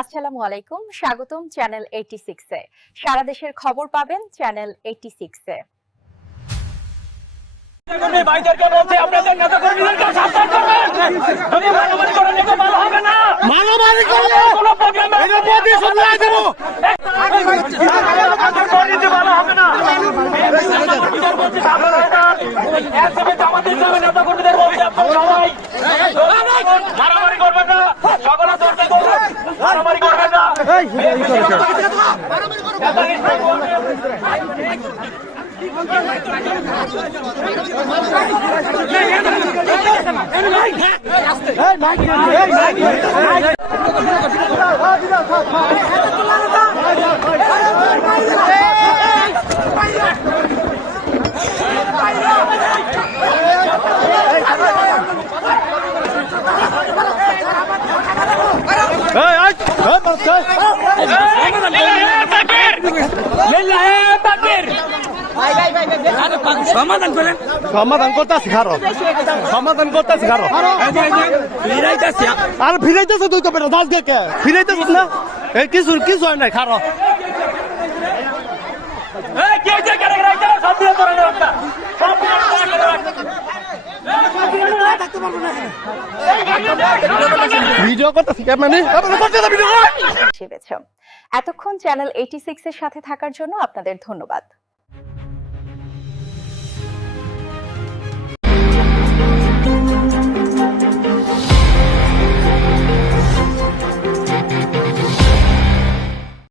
আসসালামু আলাইকুম, স্বাগতম চ্যানেল 86 এ। সারা দেশের খবর পাবেন চ্যানেল 86 এ। ভাইদেরকে বলছে আপনাদের নেতা কর্মীদেরকে সাবধান করবেন। যদি মারামারি করেন এটা ভালো হবে না। মারামারি করলে কোনো প্রোগ্রামে এটা প্রতিশোধ নিয়ে দেব। রাজনীতি ভালো হবে না। বিচার বলছে সাবধান হয়ে যান। একসাথে জামাতের ইসলামের নেতা কর্মীদের বলছে আপনারা সবাই মারামারি করবেন না। সকলে চর্চা করবেন। মারামারি করবেন না। সমাধান করেন। সমাধান করতেছি খারো, সমাধান করতেছি খারো। আর ফিরাইতেছে তুই কবে দাস কে ফিরাইতেছিস না? এই কিছু কিছু হয় নাই খারো। ভিডিও করতেছি মানে এতক্ষণ চ্যানেল 86 এর সাথে থাকার জন্য আপনাদের ধন্যবাদ।